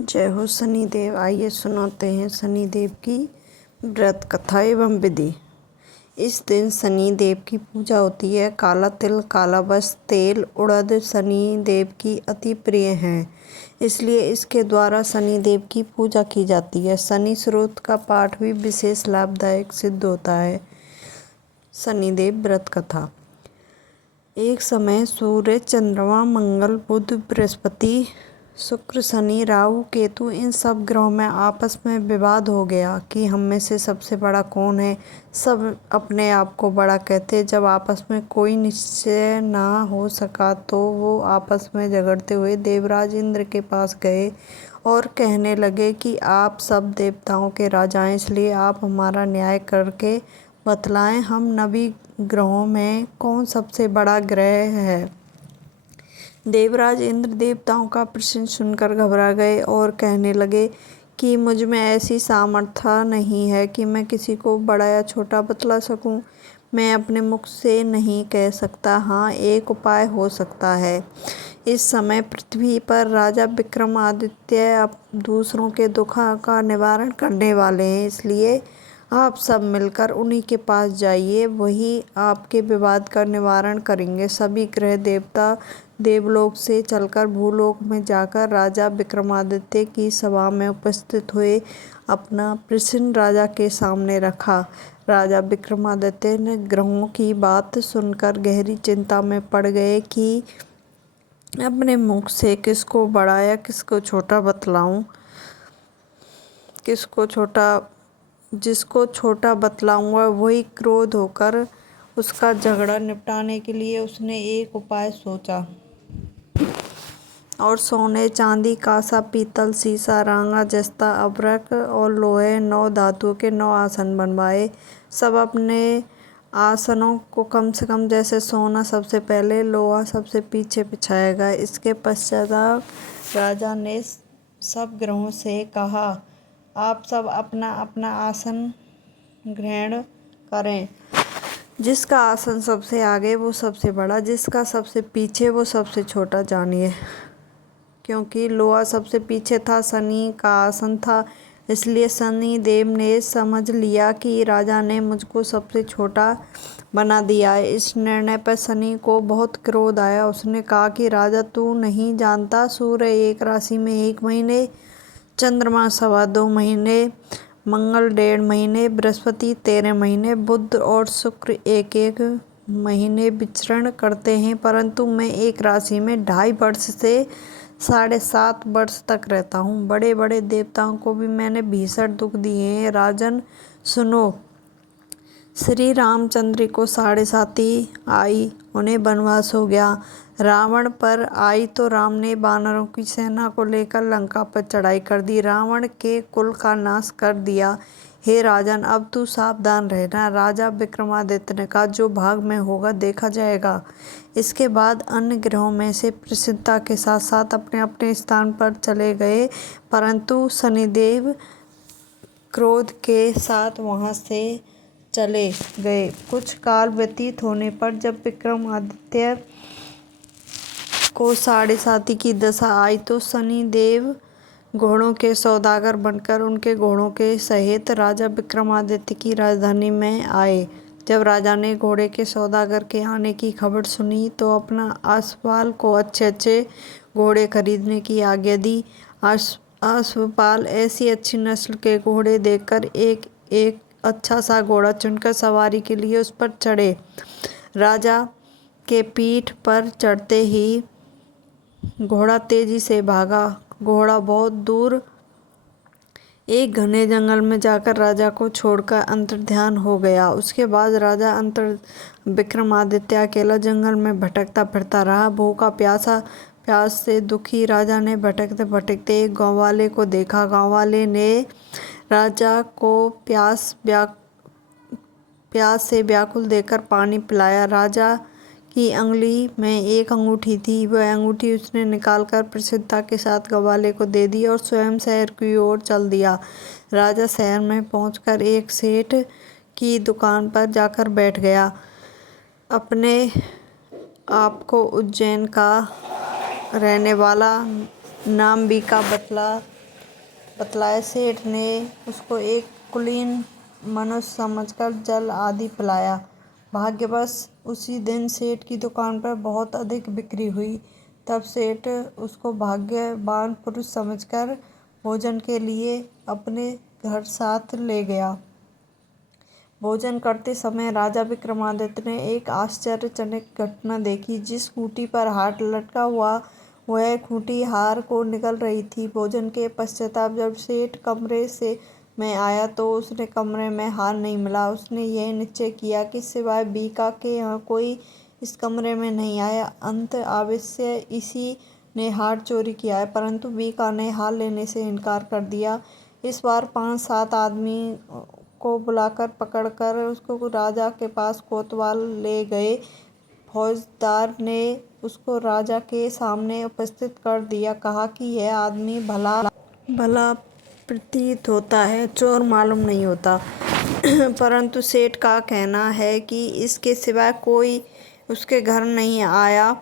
जय हो शनिदेव। आइए सुनाते हैं शनिदेव की व्रत कथा एवं विधि। इस दिन शनिदेव की पूजा होती है। काला तिल, काला वस्त्र, तेल, उड़द शनिदेव की अति प्रिय हैं, इसलिए इसके द्वारा शनिदेव की पूजा की जाती है। शनि स्रोत का पाठ भी विशेष लाभदायक सिद्ध होता है। शनिदेव व्रत कथा। एक समय सूर्य, चंद्रमा, मंगल, बुध, बृहस्पति, शुक्र, शनि, राहु, केतु इन सब ग्रहों में आपस में विवाद हो गया कि हम में से सबसे बड़ा कौन है। सब अपने आप को बड़ा कहते। जब आपस में कोई निश्चय ना हो सका तो वो आपस में झगड़ते हुए देवराज इंद्र के पास गए और कहने लगे कि आप सब देवताओं के राजा हैं, इसलिए आप हमारा न्याय करके बतलाएं, हम नवी ग्रहों में कौन सबसे बड़ा ग्रह है। देवराज इंद्र देवताओं का प्रश्न सुनकर घबरा गए और कहने लगे कि मुझ में ऐसी सामर्थ्य नहीं है कि मैं किसी को बड़ा या छोटा बतला सकूं। मैं अपने मुख से नहीं कह सकता। हाँ, एक उपाय हो सकता है। इस समय पृथ्वी पर राजा विक्रमादित्य अब दूसरों के दुखों का निवारण करने वाले हैं, इसलिए आप सब मिलकर उन्हीं के पास जाइए, वही आपके विवाद का निवारण करेंगे। सभी ग्रह देवता देवलोक से चलकर भूलोक में जाकर राजा विक्रमादित्य की सभा में उपस्थित हुए। अपना प्रश्न राजा के सामने रखा। राजा विक्रमादित्य ने ग्रहों की बात सुनकर गहरी चिंता में पड़ गए कि अपने मुख से किसको बड़ा या किसको छोटा बतलाऊं। जिसको छोटा बतलाऊंगा वही क्रोध होकर उसका झगड़ा निपटाने के लिए उसने एक उपाय सोचा और सोने, चांदी, कांसा, पीतल, सीसा, रांगा, जस्ता, अभ्रक और लोहे 9 धातुओं के 9 आसन बनवाए। सब अपने आसनों को कम से कम, जैसे सोना सबसे पहले, लोहा सबसे पीछे बिछाया गया। इसके पश्चात राजा ने सब ग्रहों से कहा, आप सब अपना अपना आसन ग्रहण करें। जिसका आसन सबसे आगे वो सबसे बड़ा, जिसका सबसे पीछे वो सबसे छोटा जानिए। क्योंकि लोहा सबसे पीछे था, शनि का आसन था, इसलिए शनि देव ने समझ लिया कि राजा ने मुझको सबसे छोटा बना दिया है। इस निर्णय पर शनि को बहुत क्रोध आया। उसने कहा कि राजा, तू नहीं जानता, सूर्य एक राशि में 1 महीने, चंद्रमा 2.25 महीने, मंगल 1.5 महीने, बृहस्पति 13 महीने, बुध और शुक्र 1-1 महीने विचरण करते हैं, परंतु मैं एक राशि में 2.5 वर्ष से 7.5 वर्ष तक रहता हूँ। बड़े बड़े देवताओं को भी मैंने भीषण दुख दिए हैं। राजन सुनो, श्री रामचंद्र को 7.5 आई, उन्हें वनवास हो गया। रावण पर आई तो राम ने वानरों की सेना को लेकर लंका पर चढ़ाई कर दी, रावण के कुल का नाश कर दिया। हे राजन, अब तू सावधान रहना। राजा विक्रमादित्य ने कहा, जो भाग में होगा देखा जाएगा। इसके बाद अन्य ग्रहों में से प्रसन्नता के साथ साथ अपने अपने स्थान पर चले गए, परंतु शनिदेव क्रोध के साथ वहां से चले गए। कुछ काल व्यतीत होने पर जब विक्रमादित्य को 7.5 की दशा आई तो शनिदेव घोड़ों के सौदागर बनकर उनके घोड़ों के सहित राजा विक्रमादित्य की राजधानी में आए। जब राजा ने घोड़े के सौदागर के आने की खबर सुनी तो अपना अश्वपाल को अच्छे अच्छे घोड़े खरीदने की आज्ञा दी। अश्वपाल ऐसी अच्छी नस्ल के घोड़े देखकर एक एक अच्छा सा घोड़ा चुनकर सवारी के लिए उस पर चढ़े। राजा के पीठ पर चढ़ते ही घोड़ा तेजी से भागा। घोड़ा बहुत दूर एक घने जंगल में जाकर राजा को छोड़कर अंतर्ध्यान हो गया। उसके बाद राजा विक्रमादित्य अकेला जंगल में भटकता फिरता रहा। भूखा प्यास से दुखी राजा ने भटकते भटकते एक गाँव वाले को देखा। गाँव वाले ने राजा को प्यास से व्याकुल देकर पानी पिलाया। राजा की अंगुली में एक अंगूठी थी, वह अंगूठी उसने निकालकर प्रसन्नता के साथ गवाले को दे दी और स्वयं शहर की ओर चल दिया। राजा शहर में पहुंचकर एक सेठ की दुकान पर जाकर बैठ गया। अपने आप को उज्जैन का रहने वाला नाम बीका बतलाया। सेठ ने उसको एक कुलीन मनुष्य समझकर जल आदि पिलाया। भाग्यवश उसी दिन सेठ की दुकान पर बहुत अधिक बिक्री हुई। तब सेठ उसको भाग्यवान पुरुष समझकर भोजन के लिए अपने घर साथ ले गया। भोजन करते समय राजा विक्रमादित्य ने एक आश्चर्यजनक घटना देखी। जिस खूंटी पर हार लटका हुआ वह खूंटी हार को निगल रही थी। भोजन के पश्चात जब सेठ कमरे में आया तो उसने कमरे में हार नहीं मिला। उसने यह निश्चय किया कि सिवाय बीका के यहाँ कोई इस कमरे में नहीं आया। अंत अवश्य इसी ने हार चोरी किया है। परंतु बीका ने हार लेने से इनकार कर दिया। इस बार 5-7 आदमी को बुलाकर पकड़कर उसको राजा के पास कोतवाल ले गए। फौजदार ने उसको राजा के सामने उपस्थित कर दिया। कहा कि यह आदमी भला प्रतीत होता है, चोर मालूम नहीं होता, परंतु सेठ का कहना है कि इसके सिवाय कोई उसके घर नहीं आया,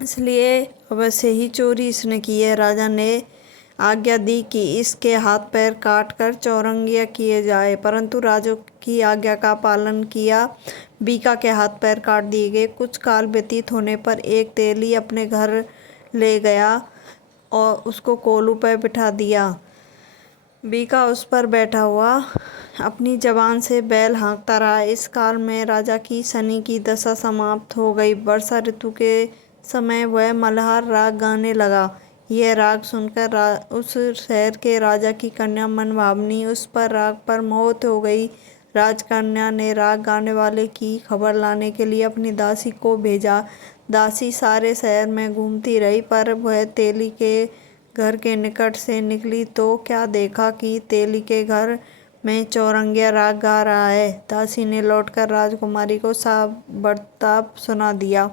इसलिए अवश्य ही चोरी इसने की है। राजा ने आज्ञा दी कि इसके हाथ पैर काटकर चौरंगिया किए जाए, परंतु राजा की आज्ञा का पालन किया। बीका के हाथ पैर काट दिए गए। कुछ काल व्यतीत होने पर एक तेली अपने घर ले गया और उसको कोलू पर बिठा दिया। बीका उस पर बैठा हुआ अपनी जबान से बैल हाँकता रहा। इस काल में राजा की शनि की दशा समाप्त हो गई। वर्षा ऋतु के समय वह मल्हार राग गाने लगा। यह राग सुनकर उस शहर के राजा की कन्या मनभावनी उस पर राग पर मोहित हो गई। राजकन्या ने राग गाने वाले की खबर लाने के लिए अपनी दासी को भेजा। दासी सारे शहर में घूमती रही, पर वह तेली के घर के निकट से निकली तो क्या देखा कि तेली के घर में चौरंगिया राग गा रहा है। दासी ने लौटकर राजकुमारी को सब बर्ताव सुना दिया।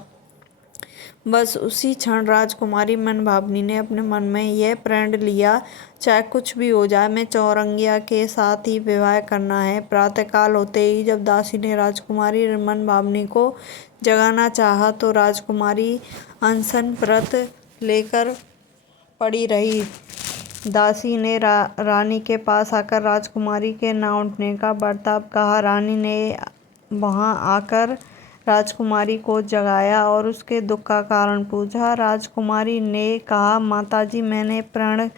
बस उसी क्षण राजकुमारी मनभावनी ने अपने मन में यह प्रण लिया, चाहे कुछ भी हो जाए, मैं चौरंगिया के साथ ही विवाह करना है। प्रातःकाल होते ही जब दासी ने राजकुमारी मनभावनी को जगाना चाहा तो राजकुमारी अनशन व्रत लेकर पड़ी रही। दासी ने रानी के पास आकर राजकुमारी के न उठने का बर्ताव कहा। रानी ने वहां आकर राजकुमारी को जगाया और उसके दुख का कारण पूछा। राजकुमारी ने कहा, माताजी, मैंने प्रण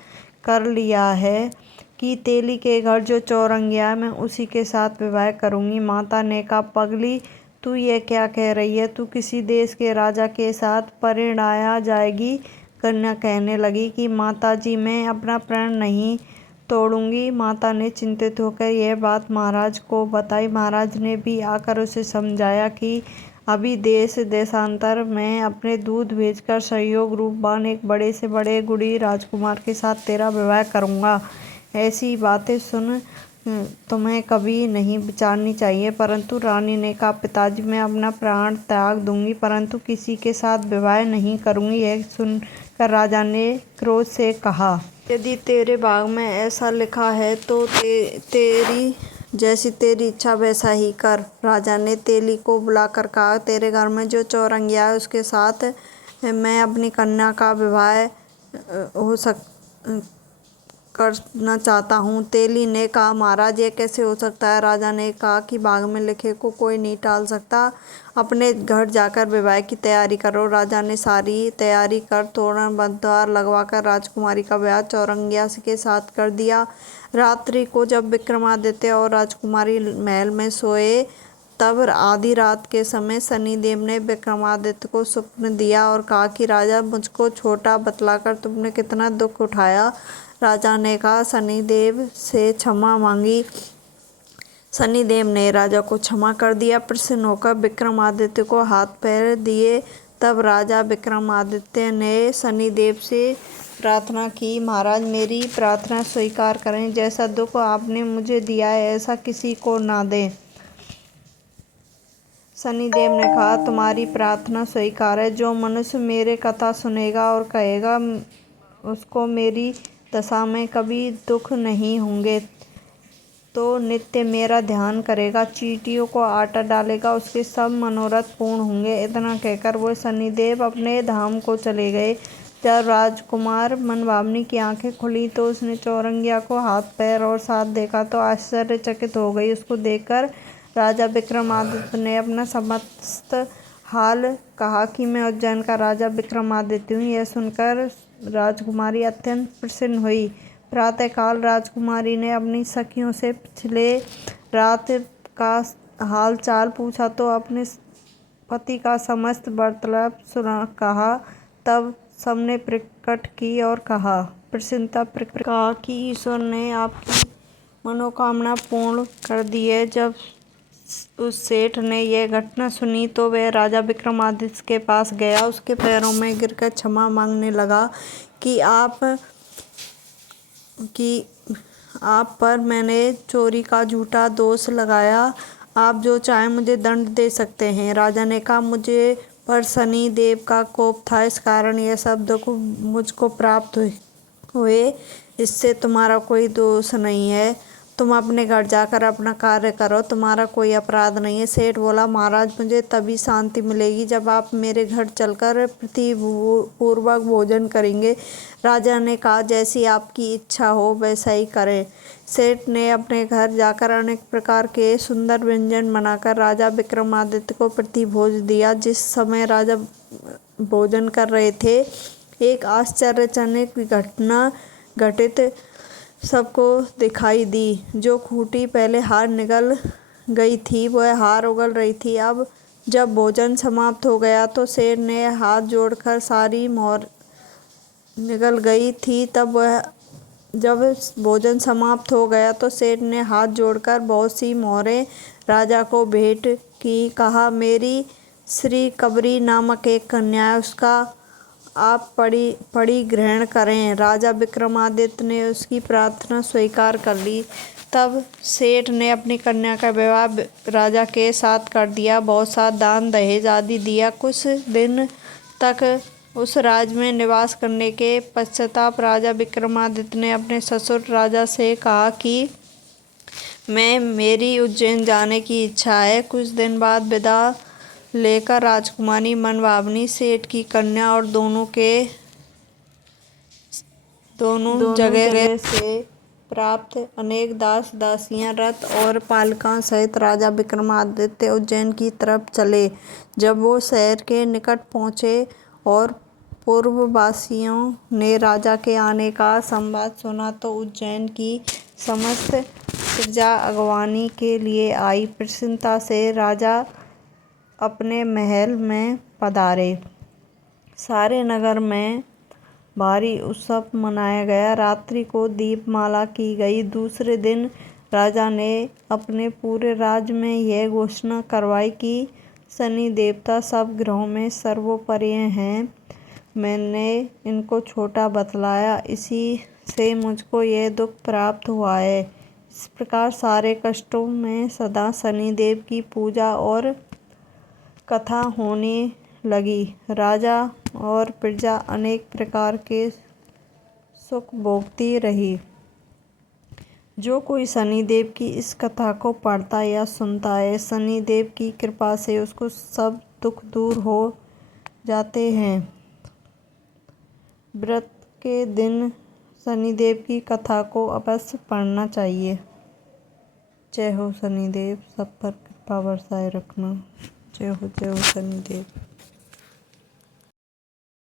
कर लिया है कि तेली के घर जो चौरंगिया मैं उसी के साथ विवाह करूंगी। माता ने कहा, पगली, तू ये क्या कह रही है? तू किसी देश के राजा के साथ परिणया जाएगी। कन्या कहने लगी कि माताजी, मैं अपना प्रण नहीं तोड़ूंगी। माता ने चिंतित होकर यह बात महाराज को बताई। महाराज ने भी आकर उसे समझाया कि अभी देश देशांतर में अपने दूत भेजकर सहयोग रूपवान एक बड़े से बड़े गुणी राजकुमार के साथ तेरा विवाह करूंगा। ऐसी बातें सुन तुम्हें कभी नहीं विचारनी चाहिए। परंतु रानी ने कहा, पिताजी, मैं अपना प्राण त्याग दूंगी, परंतु किसी के साथ विवाह नहीं करूंगी। यह सुनकर राजा ने क्रोध से कहा, यदि तेरे भाग में ऐसा लिखा है तो जैसी तेरी इच्छा वैसा ही कर। राजा ने तेली को बुलाकर कहा, तेरे घर में जो चौरंगिया है उसके साथ मैं अपनी कन्या का विवाह करना चाहता हूँ। तेली ने कहा, महाराज, ये कैसे हो सकता है? राजा ने कहा कि भाग में लिखे को कोई नहीं टाल सकता। अपने घर जाकर विवाह की तैयारी करो। राजा ने सारी तैयारी कर तोरण बंधार लगवाकर राजकुमारी का विवाह चौरंगिया के साथ कर दिया। रात्रि को जब विक्रमादित्य और राजकुमारी महल में सोए तब आधी रात के समय शनिदेव ने विक्रमादित्य को स्वप्न दिया और कहा कि राजा, मुझको छोटा बतलाकर तुमने कितना दुख उठाया। राजा ने कहा, शनिदेव से क्षमा मांगी। शनिदेव ने राजा को क्षमा कर दिया। प्रसन्न होकर विक्रमादित्य को हाथ पैर दिए। तब राजा विक्रमादित्य ने शनिदेव से प्रार्थना की, महाराज, मेरी प्रार्थना स्वीकार करें। जैसा दुख आपने मुझे दिया है ऐसा किसी को ना दें। शनिदेव ने कहा, तुम्हारी प्रार्थना स्वीकार है। जो मनुष्य मेरे कथा सुनेगा और कहेगा उसको मेरी दशा में कभी दुख नहीं होंगे, तो नित्य मेरा ध्यान करेगा, चींटियों को आटा डालेगा, उसके सब मनोरथ पूर्ण होंगे। इतना कहकर वो शनिदेव अपने धाम को चले गए। जब राजकुमार मनभावनी की आंखें खुली तो उसने चौरंगिया को हाथ पैर और साथ देखा तो आश्चर्यचकित हो गई। उसको देखकर राजा विक्रमादित्य ने अपना समस्त हाल कहा कि मैं उज्जैन का राजा विक्रमादित्य हूँ। यह सुनकर राजकुमारी अत्यंत प्रसन्न हुई। प्रातःकाल राजकुमारी ने अपनी सखियों से पिछले रात का हाल चाल पूछा तो अपने पति का समस्त वार्तालाप सुना कहा। तब सबने प्रकट की और कहा प्रसन्नता प्रकट कहा कि ईश्वर ने आपकी मनोकामना पूर्ण कर दी है। जब उस सेठ ने यह घटना सुनी तो वह राजा विक्रमादित्य के पास गया, उसके पैरों में गिरकर क्षमा मांगने लगा कि आप पर मैंने चोरी का झूठा दोष लगाया। आप जो चाहे मुझे दंड दे सकते हैं। राजा ने कहा मुझे पर शनि देव का कोप था, इस कारण यह सब दुख मुझको प्राप्त हुए। इससे तुम्हारा कोई दोष नहीं है। तुम अपने घर जाकर अपना कार्य करो, तुम्हारा कोई अपराध नहीं है। सेठ बोला महाराज मुझे तभी शांति मिलेगी जब आप मेरे घर चलकर प्रीतिपूर्वक भोजन करेंगे। राजा ने कहा जैसी आपकी इच्छा हो वैसा ही करें। सेठ ने अपने घर जाकर अनेक प्रकार के सुंदर व्यंजन बनाकर राजा विक्रमादित्य को प्रतिभोज दिया। जिस समय राजा भोजन कर रहे थे एक आश्चर्यजनक घटना घटित सबको दिखाई दी। जो खूंटी पहले हार निगल गई थी वह हार उगल रही थी। अब जब भोजन समाप्त हो गया तो सेठ ने हाथ जोड़कर सारी मोहर निगल गई थी। जब भोजन समाप्त हो गया तो सेठ ने हाथ जोड़कर बहुत सी मोहरें राजा को भेंट की। कहा मेरी श्री कबरी नामक एक कन्या है, उसका आप पड़ी ग्रहण करें। राजा विक्रमादित्य ने उसकी प्रार्थना स्वीकार कर ली। तब सेठ ने अपनी कन्या का विवाह राजा के साथ कर दिया, बहुत सा दान दहेज आदि दिया। कुछ दिन तक उस राज्य में निवास करने के पश्चाताप राजा विक्रमादित्य ने अपने ससुर राजा से कहा कि मेरी उज्जैन जाने की इच्छा है। कुछ दिन बाद विदा लेकर राजकुमारी मनभावनी सेठ की कन्या और दोनों जगह से प्राप्त अनेक दास दासियां रथ और पालिकाओं सहित राजा विक्रमादित्य उज्जैन की तरफ चले। जब वो शहर के निकट पहुंचे और पूर्ववासियों ने राजा के आने का संवाद सुना तो उज्जैन की समस्त प्रजा अगवानी के लिए आई। प्रसन्नता से राजा अपने महल में पधारे। सारे नगर में भारी उत्सव मनाया गया। रात्रि को दीपमाला की गई। दूसरे दिन राजा ने अपने पूरे राज्य में यह घोषणा करवाई कि शनि देवता सब ग्रहों में सर्वोपरि हैं। मैंने इनको छोटा बतलाया, इसी से मुझको यह दुख प्राप्त हुआ है। इस प्रकार सारे कष्टों में सदा शनिदेव की पूजा और कथा होने लगी। राजा और प्रजा अनेक प्रकार के सुख भोगती रही। जो कोई शनिदेव की इस कथा को पढ़ता या सुनता है, शनिदेव की कृपा से उसको सब दुख दूर हो जाते हैं। व्रत के दिन शनिदेव की कथा को अवश्य पढ़ना चाहिए। जय हो शनिदेव, सब पर कृपा बरसाए रखना। जय हो शनिदेव।